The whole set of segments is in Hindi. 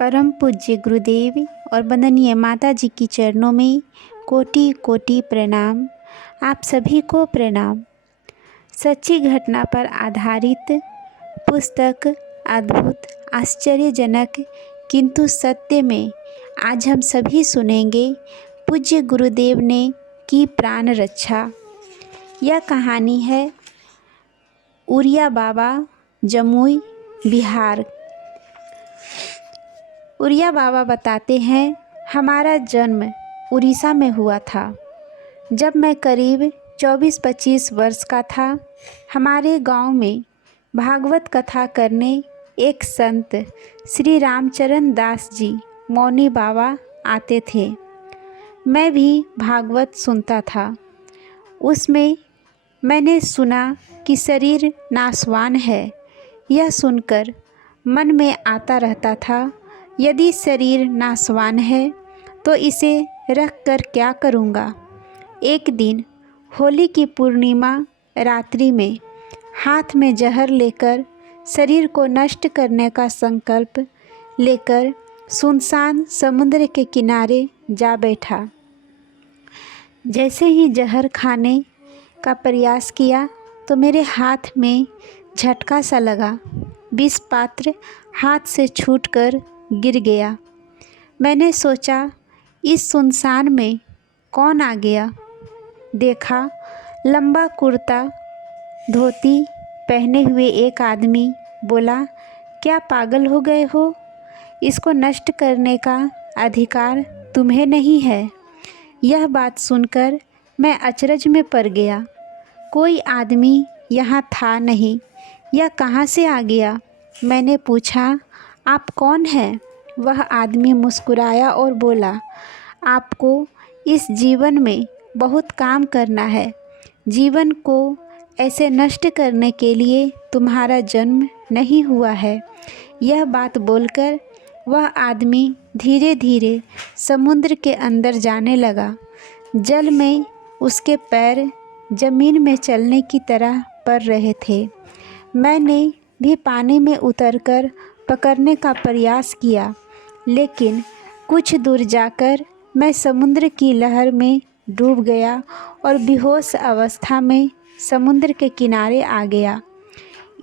परम पूज्य गुरुदेव और वंदनीय माता जी की चरणों में कोटि कोटि प्रणाम। आप सभी को प्रणाम। सच्ची घटना पर आधारित पुस्तक अद्भुत आश्चर्यजनक किंतु सत्य में आज हम सभी सुनेंगे पूज्य गुरुदेव ने की प्राण रक्षा। यह कहानी है उड़िया बाबा, जमुई, बिहार। उड़िया बाबा बताते हैं, हमारा जन्म उड़ीसा में हुआ था। जब मैं करीब 24-25 वर्ष का था, हमारे गांव में भागवत कथा करने एक संत श्री रामचरण दास जी मौनी बाबा आते थे। मैं भी भागवत सुनता था। उसमें मैंने सुना कि शरीर नाशवान है। यह सुनकर मन में आता रहता था, यदि शरीर नाशवान है तो इसे रख कर क्या करूँगा। एक दिन होली की पूर्णिमा रात्रि में हाथ में जहर लेकर शरीर को नष्ट करने का संकल्प लेकर सुनसान समुद्र के किनारे जा बैठा। जैसे ही जहर खाने का प्रयास किया तो मेरे हाथ में झटका सा लगा। विष पात्र हाथ से छूटकर गिर गया। मैंने सोचा, इस सुनसान में कौन आ गया। देखा, लंबा कुर्ता धोती पहने हुए एक आदमी बोला, क्या पागल हो गए हो? इसको नष्ट करने का अधिकार तुम्हें नहीं है। यह बात सुनकर मैं अचरज में पड़ गया। कोई आदमी यहाँ था नहीं, यह कहाँ से आ गया? मैंने पूछा, आप कौन हैं? वह आदमी मुस्कुराया और बोला, आपको इस जीवन में बहुत काम करना है। जीवन को ऐसे नष्ट करने के लिए तुम्हारा जन्म नहीं हुआ है। यह बात बोलकर वह आदमी धीरे धीरे समुद्र के अंदर जाने लगा। जल में उसके पैर जमीन में चलने की तरह पड़ रहे थे। मैंने भी पानी में उतरकर पकड़ने का प्रयास किया, लेकिन कुछ दूर जाकर मैं समुद्र की लहर में डूब गया और बेहोश अवस्था में समुद्र के किनारे आ गया।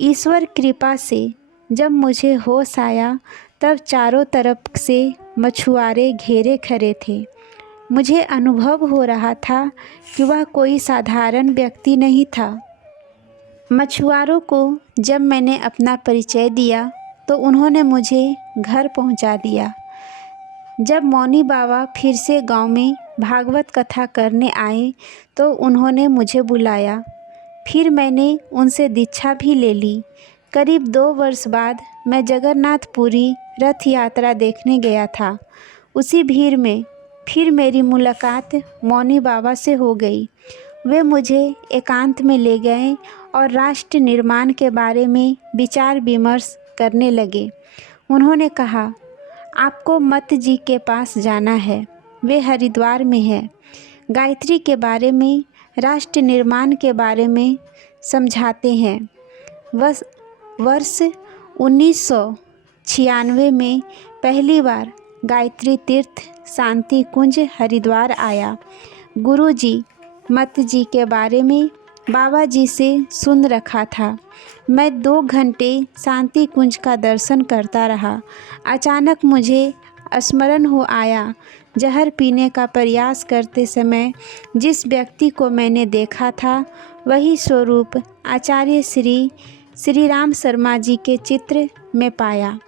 ईश्वर कृपा से जब मुझे होश आया तब चारों तरफ से मछुआरे घेरे खड़े थे। मुझे अनुभव हो रहा था कि वह कोई साधारण व्यक्ति नहीं था। मछुआरों को जब मैंने अपना परिचय दिया तो उन्होंने मुझे घर पहुंचा दिया। जब मौनी बाबा फिर से गांव में भागवत कथा करने आए तो उन्होंने मुझे बुलाया। फिर मैंने उनसे दीक्षा भी ले ली। करीब 2 वर्ष बाद मैं जगन्नाथपुरी रथ यात्रा देखने गया था। उसी भीड़ में फिर मेरी मुलाकात मौनी बाबा से हो गई। वे मुझे एकांत में ले गए और राष्ट्र निर्माण के बारे में विचार विमर्श करने लगे। उन्होंने कहा, आपको मत जी के पास जाना है, वे हरिद्वार में है। गायत्री के बारे में, राष्ट्र निर्माण के बारे में समझाते हैं। वर्ष 1996 में पहली बार गायत्री तीर्थ शांति कुंज हरिद्वार आया। गुरुजी मत जी के बारे में बाबा जी से सुन रखा था। मैं 2 घंटे शांति कुंज का दर्शन करता रहा। अचानक मुझे स्मरण हो आया, जहर पीने का प्रयास करते समय जिस व्यक्ति को मैंने देखा था वही स्वरूप आचार्य श्री राम शर्मा जी के चित्र में पाया।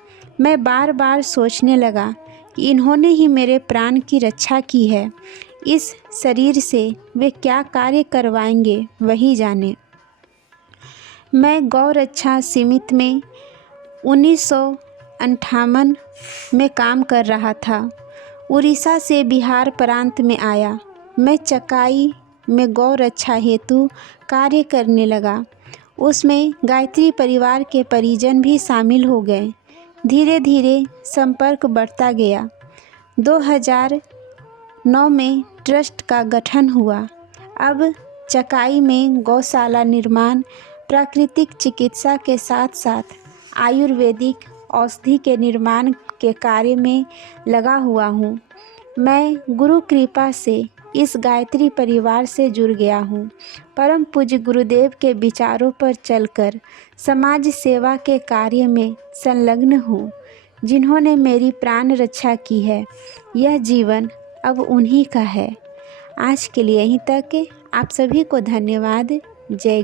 मैं बार बार सोचने लगा कि इन्होंने ही मेरे प्राण की रक्षा की है। इस शरीर से वे क्या कार्य करवाएंगे वही जाने। मैं गौ रक्षा समिति में 1958 में काम कर रहा था। उड़ीसा से बिहार प्रांत में आया। मैं चकाई में गौ रक्षा हेतु कार्य करने लगा। उसमें गायत्री परिवार के परिजन भी शामिल हो गए। धीरे धीरे संपर्क बढ़ता गया। 2009 में ट्रस्ट का गठन हुआ। अब चकाई में गौशाला निर्माण, प्राकृतिक चिकित्सा के साथ साथ आयुर्वेदिक औषधि के निर्माण के कार्य में लगा हुआ हूँ। मैं गुरु कृपा से इस गायत्री परिवार से जुड़ गया हूँ। परम पूज्य गुरुदेव के विचारों पर चलकर समाज सेवा के कार्य में संलग्न हूँ, जिन्होंने मेरी प्राण रक्षा की है। यह जीवन अब उन्हीं का है। आज के लिए यहीं तक। आप सभी को धन्यवाद। जय